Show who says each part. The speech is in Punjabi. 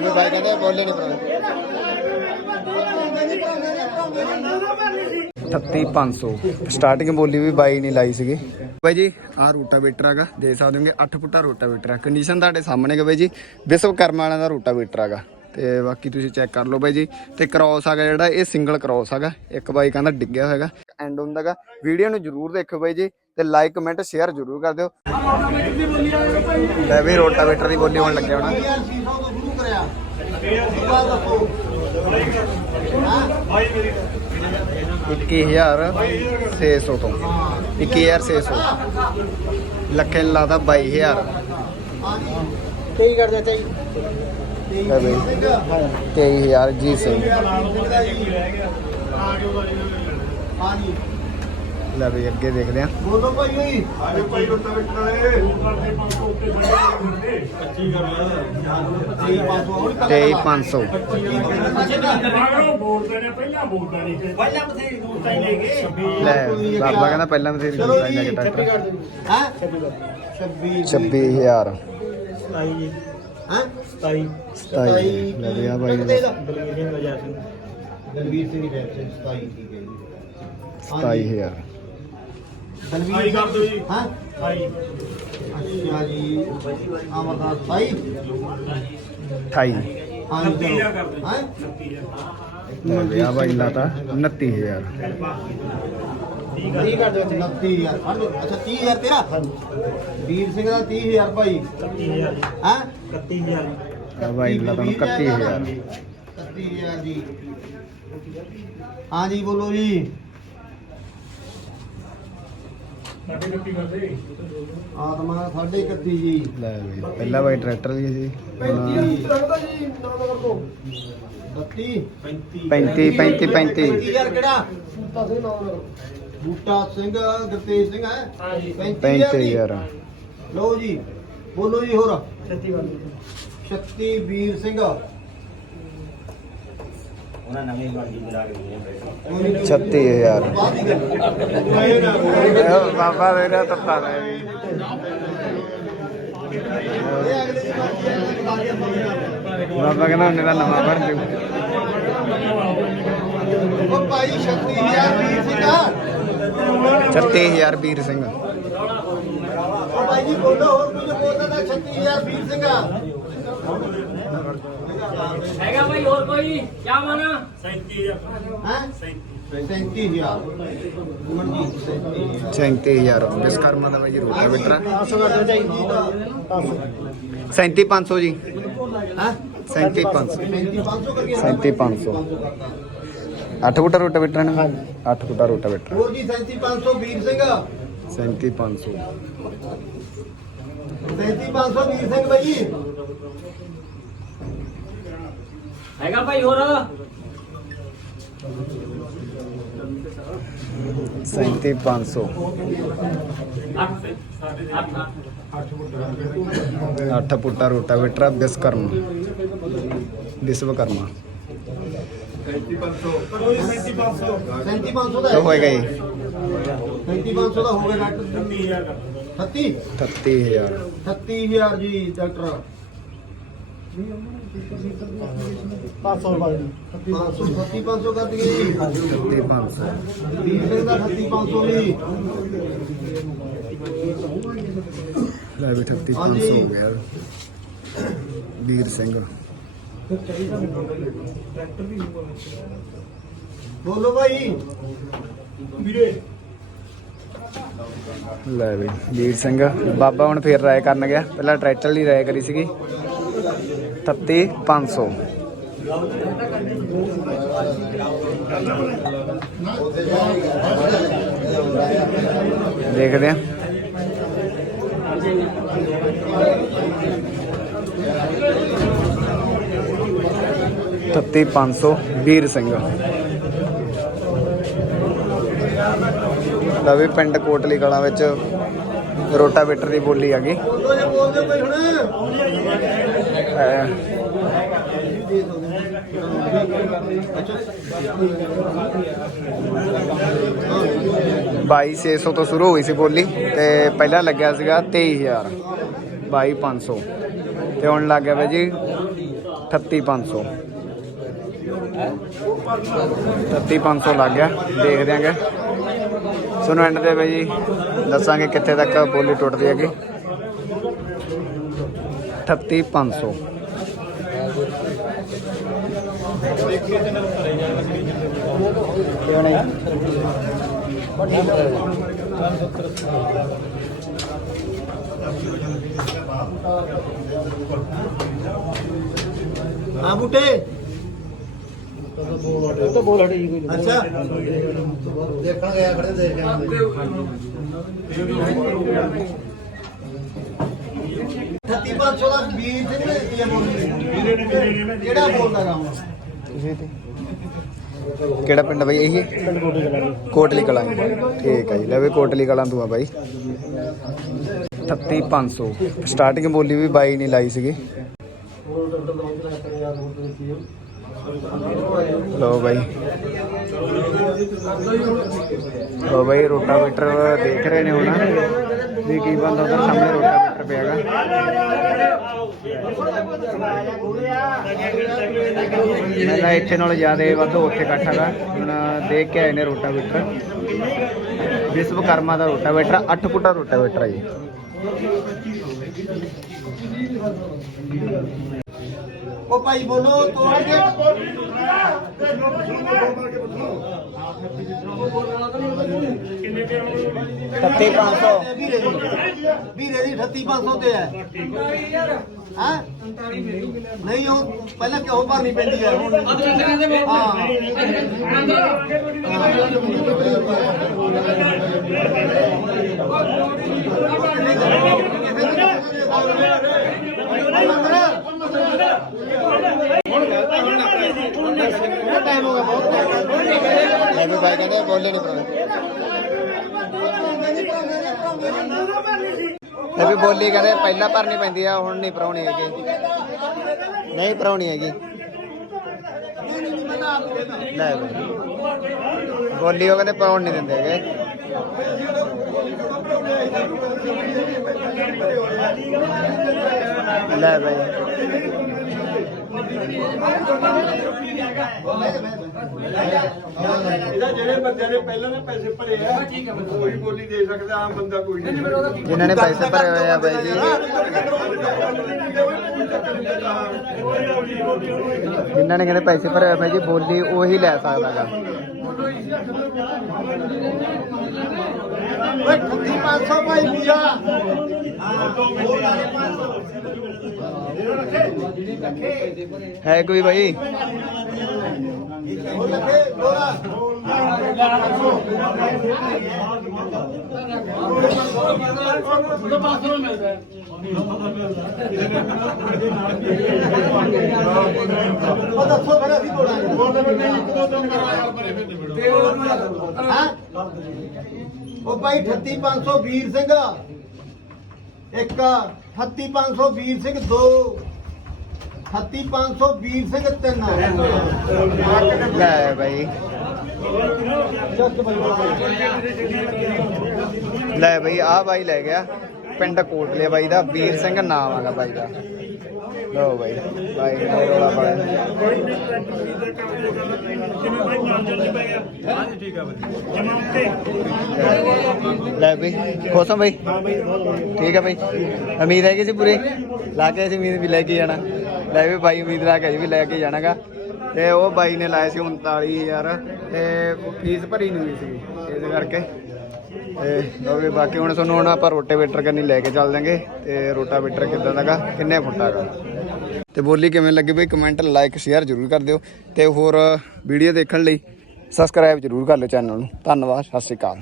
Speaker 1: ਲੈ ਵੀ ਬਾਈ ਕਹਿੰਦੇ ਬੋਲੇ ਨਹੀਂ ਪਰਾਉਣੇ 38500 ਸਟਾਰਟਿੰਗ ਬੋਲੀ ਵੀ ਬਾਈ ਨਹੀਂ ਲਾਈ ਸੀਗੀ। ਬਾਈ ਜੀ, ਆਹ ਰੂਟਾਵੇਟਰ ਹੈਗਾ ਦੇ ਸਕਦੇ ਹੋਗੇ 8 ਫੁੱਟਾ ਰੋਟਾਵੇਟਰ ਹੈ। ਕੰਡੀਸ਼ਨ ਤੁਹਾਡੇ ਸਾਹਮਣੇ ਹੈ ਬਾਈ ਜੀ ਵਿਸ਼ਵਕਰਮਾ ਵਾਲਿਆਂ ਦਾ ਰੂਟਾਵੇਟਰ ਹੈਗਾ। ਤੇ ਬਾਕੀ ਤੁਸੀਂ ਚੈੱਕ ਕਰ ਲਓ ਬਾਈ ਜੀ। ਤੇ ਕ੍ਰਾਸ ਹੈਗਾ ਜਿਹੜਾ, ਇਹ ਸਿੰਗਲ ਕ੍ਰਾਸ ਹੈਗਾ। ਇੱਕ ਬਾਈ ਕਹਿੰਦਾ ਡਿੱਗਿਆ ਹੋਇਆਗਾ ਐਂਡ ਹੁੰਦਾਗਾ ਵੀਡੀਓ ਨੂੰ ਜਰੂਰ ਦੇਖੋ ਬਾਈ ਜੀ ਤੇ ਲਾਈਕ ਕਮੈਂਟ ਸ਼ੇਅਰ ਜਰੂਰ ਕਰ ਦਿਓ। ਲੈ ਵੀ ਰੋਟਾਵੇਟਰ ਦੀ ਬੋਲੀ ਹੋਣ ਲੱਗਿਆ ਹੋਣਾ। ਇੱਕੀ ਹਜ਼ਾਰ 600 ਤੋਂ। 21600 ਲੱਖੇ ਨੂੰ ਲਾਦਾ 22000
Speaker 2: ਕੀ ਕਰ ਦਿੱਤਾ ਜੀ
Speaker 1: ਲੈ ਬਈ 23000 ਜੀ ਸਿੰਘ
Speaker 2: ਹਾਂਜੀ
Speaker 1: ਲੈ ਬਈ ਅੱਗੇ ਦੇਖਦੇ ਆ
Speaker 2: ਬੋਲੋ ਭਾਈ। ਓਏ
Speaker 3: ਆਜੋ ਭਾਈ ਰੋਟਾ ਵੇਟਰ ਵਾਲੇ।
Speaker 2: ਜੀ ਪਾਸੋ ਹੁਣ
Speaker 1: 23500
Speaker 4: ਬਾਹਰੋਂ ਬੋਲਦੇ ਨੇ ਪਹਿਲਾਂ ਬੋਲਦਾ ਨਹੀਂ ਤੇ।
Speaker 2: ਪਹਿਲਾਂ ਬਥੇਰੀ ਦੂਰ ਤਾਈ ਲੈ ਗਏ।
Speaker 1: ਲੈ ਬਾਬਾ ਕਹਿੰਦਾ ਪਹਿਲਾਂ ਬਥੇਰੀ
Speaker 2: ਚਲੋ
Speaker 1: ਦੂਰ
Speaker 2: ਜੀ
Speaker 1: ਲੈ ਕੇ
Speaker 2: 26
Speaker 1: ਟਰੈਕਟਰ
Speaker 2: ਕਰ ਹਾਂ? 26
Speaker 1: 26000
Speaker 2: 27 ਜੀ ਹਾਂ? 27
Speaker 1: 27 ਲੈ ਬਈ ਆ ਬਾਈ ਨੇ
Speaker 2: ਦਲਵੀਰ ਸਿੰਘ ਵਜਾ ਸਿੰਘ। ਦਲਵੀਰ ਸਿੰਘ ਦੀ ਰੈਪ 27 ਠੀਕ ਹੈ ਜੀ।
Speaker 1: 27000
Speaker 2: ਦਲਵੀਰ
Speaker 4: ਆਈ ਕਰ ਦਿਓ ਜੀ।
Speaker 2: ਹਾਂ।
Speaker 4: ਆਈ
Speaker 2: ਅੱਛਾ ਜੀ। ਅਮਰਦਾਸ 27
Speaker 1: 28
Speaker 2: ਹਾਂ ਜੀ ਚਲੋ।
Speaker 4: ਕਰ ਦਿਓ।
Speaker 2: ਹਾਂ?
Speaker 1: ਲੈ ਬਈ ਆ ਬਾਈ ਲਾਤਾ 29000
Speaker 2: 30 ਕਰ ਦਿਓ 29000 ਫੜ ਲਓ। ਅੱਛਾ 30000 ਤੇਰਾ? ਵੀਰ ਸਿੰਘ ਦਾ 30000 ਭਾਈ।
Speaker 4: 30000
Speaker 2: ਹਾਂ?
Speaker 4: 31000
Speaker 1: ਆ ਬਾਈ ਲਾਤਾ 31000
Speaker 2: 31000 ਜੀ। ਹਾਂ ਜੀ ਬੋਲੋ ਜੀ
Speaker 4: ਸਾਡੇ ਕੱਪੀ ਕਰਦੇ
Speaker 2: ਆਤਮਾ 31 ਜੀ।
Speaker 1: ਲੈ ਬਈ ਪਹਿਲਾ ਬਾਈ ਟਰੈਕਟਰ ਦੀ ਸੀ ਹੁਣ
Speaker 2: 32
Speaker 1: 35 35 35
Speaker 2: 35000 ਕਿਹੜਾ? ਬੂਟਾ ਸਿੰਘ ਗੁਰਤੇਜ ਸਿੰਘ ਹੈ?
Speaker 4: ਹਾਂਜੀ।
Speaker 1: 35000
Speaker 2: ਲਓ ਜੀ ਬੋਲੋ ਜੀ ਹੋਰ।
Speaker 4: 36 ਵਾਲੀ
Speaker 2: ਸ਼ਕਤੀ ਵੀਰ ਸਿੰਘ।
Speaker 3: ਉਹਨਾਂ ਨਵੀਂ ਗਾੜੀ ਬਣਾ ਕੇ ਦਿੱਤੀ
Speaker 1: 36000
Speaker 2: ਬਾਅਦ ਦੀ ਗੱਲ
Speaker 1: ਬਾਬਾ ਮੇਰਾ ਵੀ
Speaker 2: ਬਾਤ ਹੈ ਪਾਉਂਦੇ
Speaker 1: ਬਾਬਾ ਕਹਿੰਦਾ ਉਹਨੇ ਦਾ ਨਵਾਂ ਬਣ ਜੂ।
Speaker 2: ਉਹ ਭਾਈ ਸ਼ਕਤੀ ਯਾਰ ਵੀਰ ਸਿੰਘ ਆ।
Speaker 1: 36000 ਵੀਰ ਸਿੰਘ।
Speaker 2: ਉਹ ਭਾਈ ਜੀ ਬੋਲੋ ਹੋਰ ਕੁਝ ਬੋਲਦਾ ਤਾਂ ਸ਼ਕਤੀ ਯਾਰ ਵੀਰ ਸਿੰਘ ਆ
Speaker 5: ਹੈਗਾ ਭਾਈ ਹੋਰ ਕੋਈ ਕਿਆ ਮਾਨਾ
Speaker 4: 37000
Speaker 2: ਹੈ 37000 ਮਨਜੀਤ 37000
Speaker 1: 37000 ਵਿਸਕਰਮਾ ਦਾ ਬਾਈ ਰੋਟਾ ਬਿਟਰਾ
Speaker 2: 500 ਕਰ ਦਿਓ ਚਾਹੀਦੀ
Speaker 1: 37500 ਜੀ
Speaker 2: ਹੈ
Speaker 1: 37500
Speaker 2: 37500 ਕਰਕੇ
Speaker 1: 37500 8 ਫੁੱਟਾ ਰੋਟਾ ਬਿਟਰਾ ਨੇ 8 ਫੁੱਟਾ ਰੋਟਾ ਬਿਟਰਾ
Speaker 2: ਹੋਰ ਜੀ 37500 ਵੀਰ ਸਿੰਘ
Speaker 1: 37500
Speaker 2: 37500 ਵੀਰ ਸਿੰਘ ਭਾਈ
Speaker 5: ਹੈਗਾ ਭਾਈ ਹੋਰ
Speaker 1: 37500 8 ਫੁੱਟਾ ਰੋਟਾ ਬਿਟਰਾ ਵਿਸਕਰਮਾ ਵਿਸ਼ਵਕਰਮਾ
Speaker 2: 37500 ਦਾ
Speaker 1: ਤਾਂ ਹੋਏਗਾ ਜੀ
Speaker 2: 37500 ਦਾ ਹੋ ਗਿਆ ਡਾਕਟਰ 30
Speaker 1: 38000
Speaker 2: 38000 ਜੀ ਡਾਕਟਰ 500 37500 ਕਰ ਦਈਏ ਜੀ।
Speaker 1: 37500
Speaker 2: ਵੀਰ ਸਿੰਘ ਦਾ 37500 ਜੀ
Speaker 1: ਲੈ ਵੀ 38500 ਹੋ ਗਿਆ। ਵੀਰ ਸਿੰਘ।
Speaker 2: ਬੋਲੋ ਭਾਈ।
Speaker 4: ਵੀਰੇ।
Speaker 1: ਲੈ ਵੀ ਵੀਰ ਸਿੰਘ। ਬਾਬਾ ਹੁਣ ਫੇਰ ਰਾਏ ਕਰਨ ਗਿਆ। ਪਹਿਲਾਂ ਟਰੈਕਟਰ ਲਈ ਰਾਏ ਕਰੀ ਸੀਗੀ। 38500 ਦੇਖਦੇ ਆ ਤੱਤੀ 500 ਵੀਰ ਸਿੰਘ। ਲਵੇ ਪਿੰਡ ਕੋਟਲੀ ਕਲਾਂ ਵਿੱਚ ਰੋਟਾਵੇਟਰ ਦੀ ਬੋਲੀ ਆ ਗਈ।
Speaker 2: ਬੋਲਦੇ ਭਾਈ ਹੁਣ।
Speaker 1: ਅਹ ਬਾਈ 600 ਤੋਂ ਸ਼ੁਰੂ ਹੋਈ ਸੀ ਬੋਲੀ ਤੇ ਪਹਿਲਾਂ ਲੱਗਿਆ ਸੀਗਾ 23000 22 500 ਤੇ ਹੁਣ ਲੱਗ ਗਿਆ ਵਾ ਜੀ 38500 38500 ਲੱਗ ਗਿਆ ਦੇਖ ਦਿਆਂਗੇ ਸੁਣੋ ਐਂਡ ਦੇ ਬਾਈ ਜੀ ਦੱਸਾਂਗੇ ਕਿੱਥੇ ਤੱਕ ਬੋਲੀ ਟੁੱਟਦੀ ਹੈਗੀ। 38500 ਕਿਉਂ ਨਹੀਂ
Speaker 2: ਹਾਂ ਬੂਟੇ। ਬੋਲ ਹਟੇ ਜੀ ਕੋਈ ਅੱਛਾ। ਦੇਖਣ ਗਿਆ ਖੜੇ ਦੇਖ ਕੇ ਕਿਹੜਾ
Speaker 1: ਪਿੰਡ ਬਾਈ ਇਹੀ? ਕੋਟਲੀ ਕਲਾਂ ਠੀਕ ਆ ਜੀ। ਲੈ ਵੀ ਕੋਟਲੀ ਕਲਾਂ ਤੋਂ ਆ ਬਾਈ। 33500 ਸਟਾਰਟਿੰਗ ਬੋਲੀ ਵੀ ਬਾਈ ਨਹੀਂ ਲਾਈ ਸੀਗੀ। ਲੋ ਬਾਈ। ਲੋ ਬਾਈ, ਰੋਟਾਵੇਟਰ ਦੇਖ ਰਹੇ ਨੇ ਹੁਣ। ਵੀ ਕੀ ਬੰਦਾ ਉਹਦੇ ਸਾਹਮਣੇ ਰੋਟਾਵੇਟਰ ਪਿਆਗਾ। ਪਹਿਲਾਂ ਇੱਥੇ ਨਾਲ ਜ਼ਿਆਦਾ ਵਾਧੂ ਉੱਥੇ ਇਕੱਠ ਹੈਗਾ ਹੁਣ ਦੇਖ ਕੇ ਆਏ ਨੇ ਰੋਟਾ ਰੋਟਾਵੇਟਰ। ਵਿਸ਼ਵਕਰਮਾ ਦਾ ਰੋਟਾ ਰੋਟਾਵੇਟਰ 8 ਫੁੱਟਾ ਰੋਟਾਵੇਟਰ ਹੈ ਜੀ।
Speaker 2: ਉਹ ਭਾਈ ਬੋਲੋ ਤੋੜ ਕੇ
Speaker 1: ਸੱਤੇ 500
Speaker 2: ਵੀਰੇ ਦੀ ਵੀਰੇ ਦੀ 38500 ਤੇ ਹੈ ਹਾਂ ਨਹੀਂ ਉਹ ਪਹਿਲਾਂ ਕਿਉਂ ਭਰਨੀ ਪੈਂਦੀ ਹੈ ਹਾਂ
Speaker 1: ਵੀ ਬਾਈ ਕਹਿੰਦੇ ਬੋਲੇ ਨਹੀਂ ਪਰਦੇ ਲੈ ਵੀ ਬੋਲੀ ਕਹਿੰਦੇ ਪਹਿਲਾਂ ਭਰਨੀ ਪੈਂਦੀ ਆ, ਹੁਣ ਨਹੀਂ ਭਰਾਉਣੀ ਹੈਗੀ। ਨਹੀਂ ਭਰਾਉਣੀ ਹੈਗੀ। ਲੈ ਬੋਲੀ ਉਹ ਕਹਿੰਦੇ ਭਰਾਉਣ ਨਹੀਂ ਦਿੰਦੇ ਹੈਗੇ। ਲੈ ਬਈ
Speaker 3: ਇਹਦਾ ਜਿਹੜੇ ਬੰਦਿਆਂ ਨੇ ਪਹਿਲਾਂ ਨੇ ਪੈਸੇ ਭਰੇ ਆ ਕੋਈ ਬੋਲੀ ਦੇ ਸਕਦਾ ਆਮ ਬੰਦਾ ਕੋਈ ਨਹੀਂ।
Speaker 1: ਜਿਨ੍ਹਾਂ ਨੇ ਪੈਸੇ ਭਰੇ ਹੋਏ ਆ ਬਾਈ ਜੀ। ਜਿਨ੍ਹਾਂ ਨੇ ਕਹਿੰਦੇ ਪੈਸੇ ਭਰੇ ਹੋਏ ਆ ਬਾਈ ਜੀ ਬੋਲੀ ਉਹੀ ਲੈ ਸਕਦਾਗਾ
Speaker 2: ਓਏ 38500 ਭਾਈ ਪੂਜਾ।
Speaker 1: ਹੈ ਕੋਈ ਬਾਈ
Speaker 2: ਉਹ ਲੱਗੇ ਦੋਰਾ ਉਹ ਦੱਸੋ ਫਿਰ ਅਸੀਂ ਤੋੜਾਂਗੇ ਹਾਂ ਉਹ ਭਾਈ 38500 ਵੀਰ ਸਿੰਘ ਇੱਕ 38500 ਵੀਰ ਸਿੰਘ, ਦੋ 38500 ਵੀਰ ਸਿੰਘ, ਤਿੰਨ।
Speaker 1: ਲੈ ਬਾਈ। ਲੈ ਬਾਈ ਆ ਬਾਈ ਲੈ ਗਿਆ, ਪਿੰਡ ਕੋਟਲੇ ਬਾਈ ਦਾ, ਵੀਰ ਸਿੰਘ ਨਾਮ ਆਗਾ ਬਾਈ ਦਾ। ਲੋ ਬਾਈ। ਬਾਈ ਨੇ ਰੋਲਾ ਪਾਇਆ।
Speaker 4: ਜਿਵੇਂ ਭਾਈ ਮਾਰਜਨ ਚ ਪੈ ਗਿਆ ਹਾਂਜੀ ਠੀਕ ਆ ਵਧੀਆ ਜਮਾ ਉੱਤੇ
Speaker 1: ਲੈ ਬਈ ਖੁਸ਼ ਹੋ ਬਈ ਠੀਕ ਹੈ ਬਈ। ਉਮੀਦ ਹੈ ਕਿ ਸੀ ਪੂਰੀ? ਲਾ ਕੇ ਅਸੀਂ ਉਮੀਦ ਵੀ ਲੈ ਕੇ ਜਾਣਾ। ਲੈ ਵੀ ਬਾਈ ਉਮੀਦ ਲਾ ਕੇ ਵੀ ਲੈ ਕੇ ਜਾਣਾਗਾ। ਤੇ ਉਹ ਬਾਈ ਨੇ ਲਾਇਆ ਸੀ 39000 ਤੇ ਫੀਸ ਭਰੀ ਨਹੀਂ ਸੀ ਇਸ ਕਰਕੇ। ਤੇ ਵੀ ਬਾਕੀ ਹੁਣ ਤੁਹਾਨੂੰ ਹੁਣ ਆਪਾਂ ਰੋਟੇਵੇਟਰ ਕਰਨੀ ਲੈ ਕੇ ਚੱਲ ਦਾਂਗੇ ਤੇ ਰੋਟਾਵੇਟਰ ਕਿੱਦਾਂ ਦਾਗਾ ਕਿੰਨੇ ਫੁੱਟਾ ਗਾ? ਤੇ ਬੋਲੀ ਕਿਵੇਂ ਲੱਗੀ ਬਈ? ਕਮੈਂਟ ਲਾਈਕ ਸ਼ੇਅਰ ਜ਼ਰੂਰ ਕਰ ਦਿਓ ਤੇ ਹੋਰ ਵੀਡੀਓ ਦੇਖਣ ਲਈ ਸਬਸਕ੍ਰਾਈਬ ਜ਼ਰੂਰ ਕਰ ਲਿਓ ਚੈਨਲ ਨੂੰ। ਧੰਨਵਾਦ, ਸਤਿ ਸ਼੍ਰੀ ਅਕਾਲ।